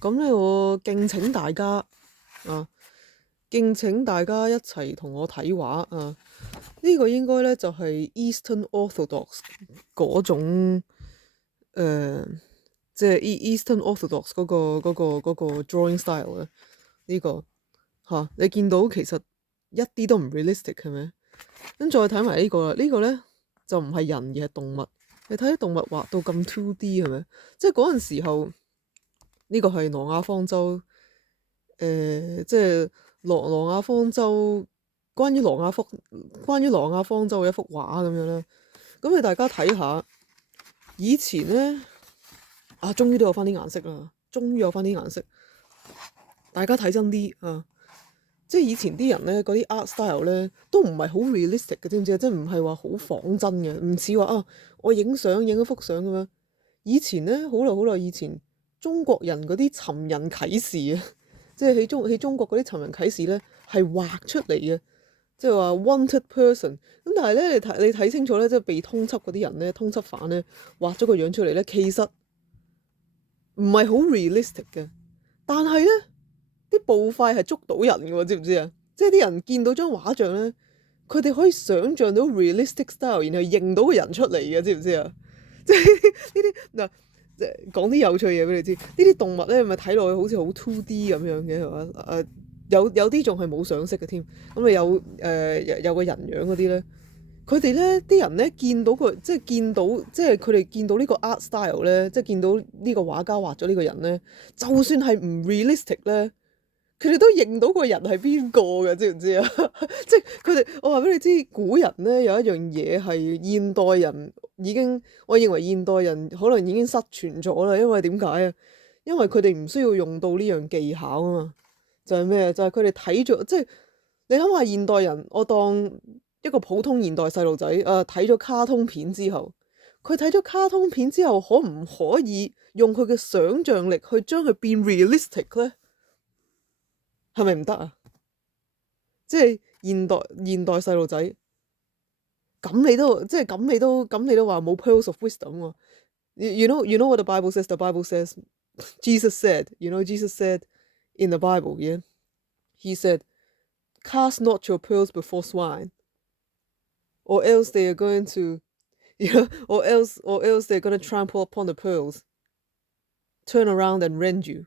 咁咧我敬請大家一齊同我睇畫啊！呢個應該咧就係 Eastern Orthodox 嗰種即係 Eastern Orthodox 嗰個 drawing style 啊！呢個嚇你見到其實一啲都唔 realistic 係咪？咁再睇埋呢個啦，呢個咧就唔係人而係動物。你睇啲動物畫到咁 2D 係咪？即係嗰陣時候，呢個係挪亞方舟，即係挪亞方舟關於挪亞方舟嘅一幅畫咁樣啦。咁你大家睇下，以前咧終於都有翻啲顏色啦，大家睇真啲啊！即係以前啲人咧，嗰啲 art style 咧都唔係好 realistic 嘅，知唔知啊？即係唔係話好仿真嘅，唔似話我影相影一幅相咁樣。以前咧好耐以前，中國人嗰啲尋人啟事啊，即係喺中國嗰啲尋人啟事咧係畫出嚟嘅，即係話 wanted person。咁但係咧你睇清楚咧，即係被通緝嗰啲人咧，通緝犯咧畫咗個樣出嚟咧，其實唔係好 realistic 嘅，但係咧。啲步快係捉到人嘅喎，知唔知啊？即係啲人見到張畫像咧，佢哋可以想像到 realistic style，然後認到個人出嚟嘅，知唔知啊？即係呢啲嗱，即係講啲有趣嘢俾你知。呢啲動物咧，咪睇落去好似好 2D 咁樣嘅係嘛？有啲仲係冇上色嘅添。咁啊有個人樣嗰啲咧，佢哋咧啲人咧見到佢，即係佢哋見到呢個 art style 咧，即係見到呢個畫家畫咗呢個人咧，就算係唔 realistic 咧。佢哋都認到個人係邊個嘅，知唔知啊？即係佢哋，我話俾你知，古人咧有一樣嘢係現代人已經，我認為現代人可能已經失傳咗啦。因為點解啊？因為佢哋唔需要用到呢樣技巧啊嘛。就係咩？就係佢哋睇咗，即係你諗下現代人，我當一個普通現代細路仔睇咗卡通片之後，佢睇咗卡通片之後，可唔可以用佢嘅想像力去將佢變 realistic 咧？係咪唔得啊？即係現代細路仔，咁你都話冇 pearls of wisdom 喎。You know what the Bible says? The Bible says Jesus said, Jesus said in the Bible, yeah, he said, "Cast not your pearls before swine, or else they are going to, or else they're going to trample upon the pearls, turn around and rend you."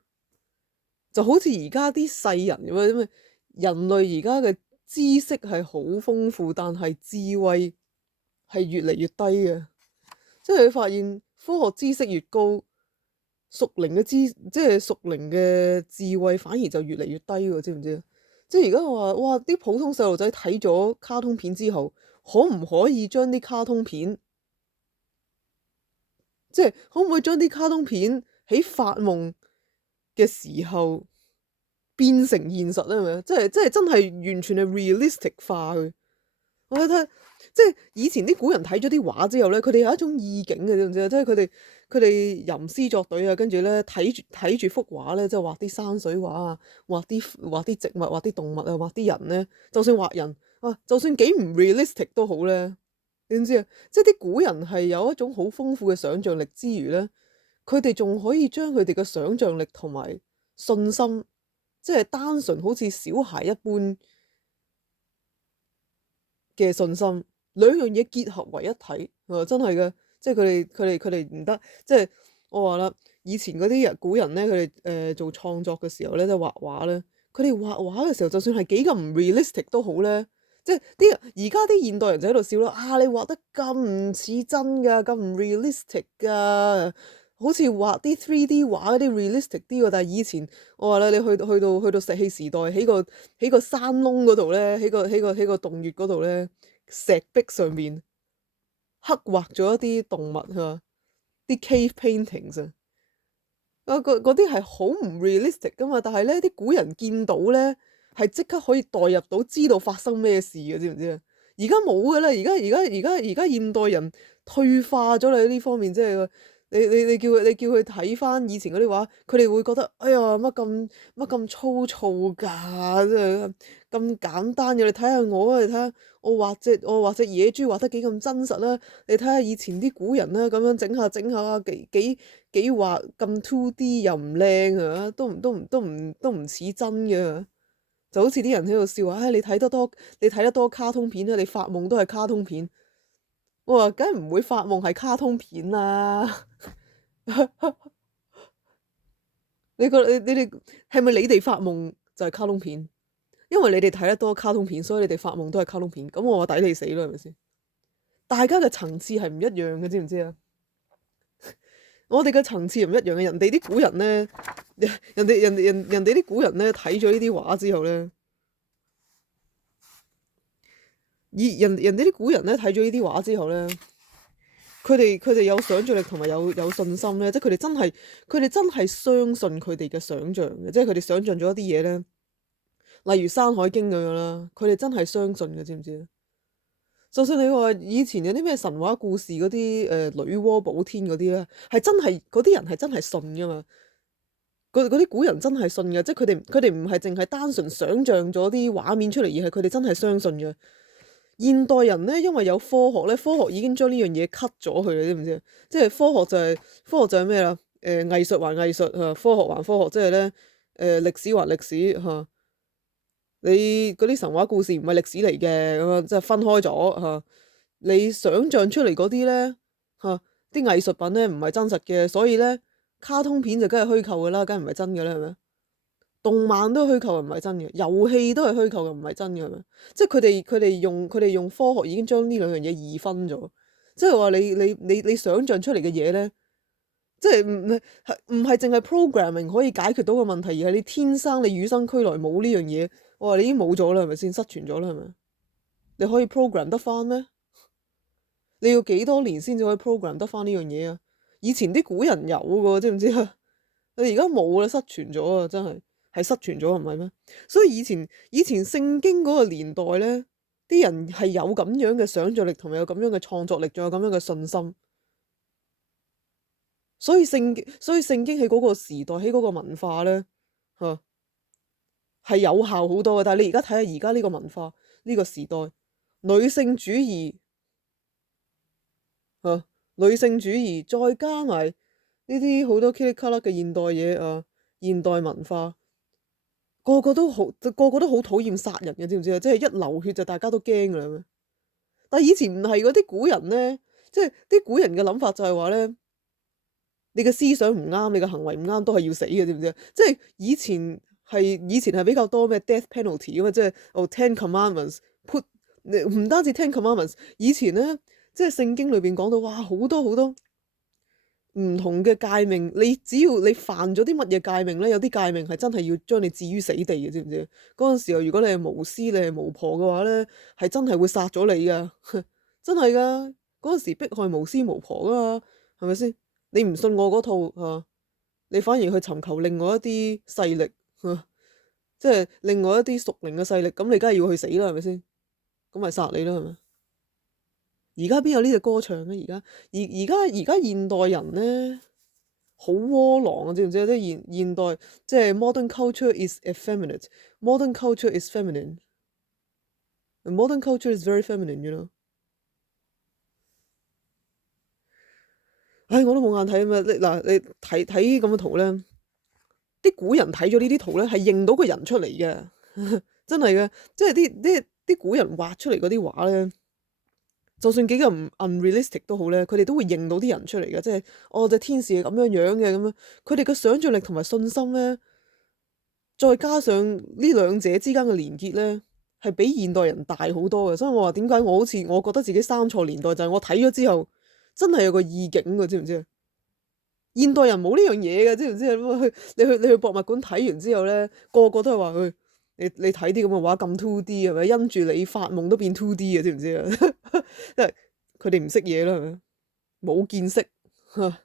就好似而家啲世人咁樣，因為人類而家嘅知識係好豐富，但係智慧係越嚟越低嘅。即係你發現科學知識越高，屬靈嘅智慧反而就越嚟越低喎，知唔知啊？即係而家話哇，啲普通細路仔睇咗卡通片之後，可唔可以將啲卡通片，即係可唔可以將啲卡通片喺發夢嘅時候變成現實咧？係咪？即係真係完全係 realistic 化佢。我覺得即係以前啲古人睇咗啲畫之後咧，佢哋有一種意境嘅，知唔知啊？即係佢哋吟詩作對啊，跟住咧睇住幅畫咧，即係畫啲山水畫啊，畫啲植物，畫啲動物啊，畫啲人咧，就算畫人就算幾唔 realistic 都好咧，你知唔知啊？即係啲古人係有一種好豐富嘅想像力之餘咧，佢哋仲可以將佢哋嘅想像力同埋信心，即係單純好似小孩一般嘅信心，兩樣嘢結合為一體，真係嘅，即係佢哋唔得，即係我話啦，以前嗰啲古人咧，佢哋做創作嘅時候咧，即係畫畫咧，佢哋畫畫嘅時候，就算係幾咁唔 realistic 都好咧，即係而家啲現代人就喺度笑啦，你畫得咁唔似真㗎，咁唔 realistic 㗎，好似畫啲 3D 畫嗰啲 realistic 啲喎，但係以前我話咧，你去到石器時代，喺個山窿嗰度咧，喺個洞穴嗰度咧，石壁上面刻畫咗一啲動物係嘛，啲 cave paintings 嗰啲係好唔 realistic 噶嘛，但係咧啲古人見到咧係即刻可以代入到，知道發生咩事嘅，知唔知啊？而家冇噶啦，而家現代人退化咗啦呢方面，即係你叫佢睇翻以前嗰啲畫，佢哋會覺得哎呀乜咁粗糙㗎，真係咁簡單嘅。你睇下我啊，你睇下我畫隻野豬畫得幾咁真實啦。你睇下以前啲古人啦，咁樣整下幾畫咁 2D 又唔靚啊，都唔似真嘅。就好似啲人喺度笑話，你睇得多卡通片啊，你發夢都係卡通片。我話梗係唔會發夢係卡通片啦。你覺得你哋係咪你哋發夢就係卡通片？因為你哋睇得多卡通片，所以你哋發夢都係卡通片。咁我話抵你死啦，係咪先？大家嘅層次係唔一樣嘅，知唔知啊？我哋嘅層次唔一樣嘅，人哋啲古人咧，人哋啲古人咧睇咗呢啲畫之後咧，人哋啲古人咧睇咗呢啲畫之後咧，佢哋有想像力同埋有信心咧，即係佢哋真係相信佢哋嘅想像嘅，即係佢哋想像咗一啲嘢咧，例如《山海經》咁樣啦，佢哋真係相信嘅，知唔知啊？就算你話以前有啲咩神話故事嗰啲女媧補天嗰啲咧，係真係嗰啲人係真係信噶嘛？嗰啲古人真係信嘅，即係佢哋唔係淨係單純想像咗啲畫面出嚟，而係佢哋真係相信嘅。現代人咧，因為有科學咧，科學已經將呢樣嘢 cut 咗佢啦，知唔知啊？即係科學就係咩啦？藝術還藝術嚇，科學還科學，即係咧歷史還歷史嚇。你嗰啲神話故事唔係歷史嚟嘅，咁啊，即係分開咗嚇。你想像出嚟嗰啲咧嚇，啲藝術品咧唔係真實嘅，所以咧卡通片就梗係虛構噶啦，梗係唔係真嘅啦，係咪？動漫都虛構唔係真嘅，遊戲都係虛構嘅，唔係真嘅，係咪？即係佢哋用科學已經將呢兩樣嘢二分咗，即係話你想像出嚟嘅嘢咧，即係唔係淨係 programming 可以解決到個問題，而係你天生你與生俱來冇呢樣嘢，我話你已經冇咗啦，係咪先？失傳咗啦，係咪？你可以 program 得翻咩？你要幾多年先至可以 program 得翻呢樣嘢啊？以前啲古人有㗎，知唔知啊？你而家冇啦，失傳咗啊！真係失傳咗，唔係咩？所以以前聖經嗰個年代咧，啲人係有咁樣嘅想像力，同埋有咁樣嘅創作力，仲有咁樣嘅信心。所以聖經喺嗰個時代，喺嗰個文化咧，嚇係有效好多嘅。但係你而家睇下而家呢個文化，呢個時代，女性主義嚇，女性主義再加埋呢啲好多 kitty 卡啦嘅現代嘢啊，現代文化。個個都好討厭殺人嘅，知唔知啊？即係一流血就大家都驚噶啦。但係以前唔係嗰啲古人咧，即係啲古人嘅諗法就係話咧，你嘅思想唔啱，你嘅行為唔啱，都係要死嘅，知唔知啊？即係以前係比較多咩 death penalty 噶嘛，即係Ten Commandments put 唔單止 Ten Commandments，以前咧即係聖經裏邊講到哇好多好多唔同嘅誡命，你只要你犯咗啲乜嘢誡命咧，有啲誡命係真係要將你置於死地嘅，知唔知？嗰陣時候，如果你係巫師，你係巫婆嘅話咧，係真係會殺咗你噶，真係噶。嗰陣時迫害巫師巫婆噶嘛，係咪先？你唔信我嗰套嚇，你反而去尋求另外一啲勢力嚇，即係另外一啲屬靈嘅勢力，咁你梗係要去死啦，係咪先？咁咪殺你啦，係咪？而家邊有呢隻歌唱咧？而家現代人咧好窩囊啊！知唔知啊？即係現代即係 modern culture is effeminate, modern culture is feminine, modern culture is very feminine, you know。唉，我都冇眼睇啊嘛！你睇咁嘅圖咧，啲古人睇咗呢啲圖咧，係認到個人出嚟嘅，真係嘅。即係啲古人畫出嚟嗰啲畫咧。就算幾咁唔 unrealistic 都好咧，佢哋都會認到啲人出嚟嘅，即係隻天使係咁樣樣嘅咁樣。佢哋嘅想像力同埋信心咧，再加上呢兩者之間嘅連結咧，係比現代人大好多嘅。所以我話點解我覺得自己生錯年代，就係我睇咗之後真係有個意境嘅，知唔知啊？現代人冇呢樣嘢嘅，知唔知啊？你去博物館睇完之後咧，個個都係話佢。你睇啲咁嘅畫咁 2D 係咪？因住你發夢都變 2D 嘅，知唔知啊？即係佢哋唔識嘢啦，係咪？冇見識嚇。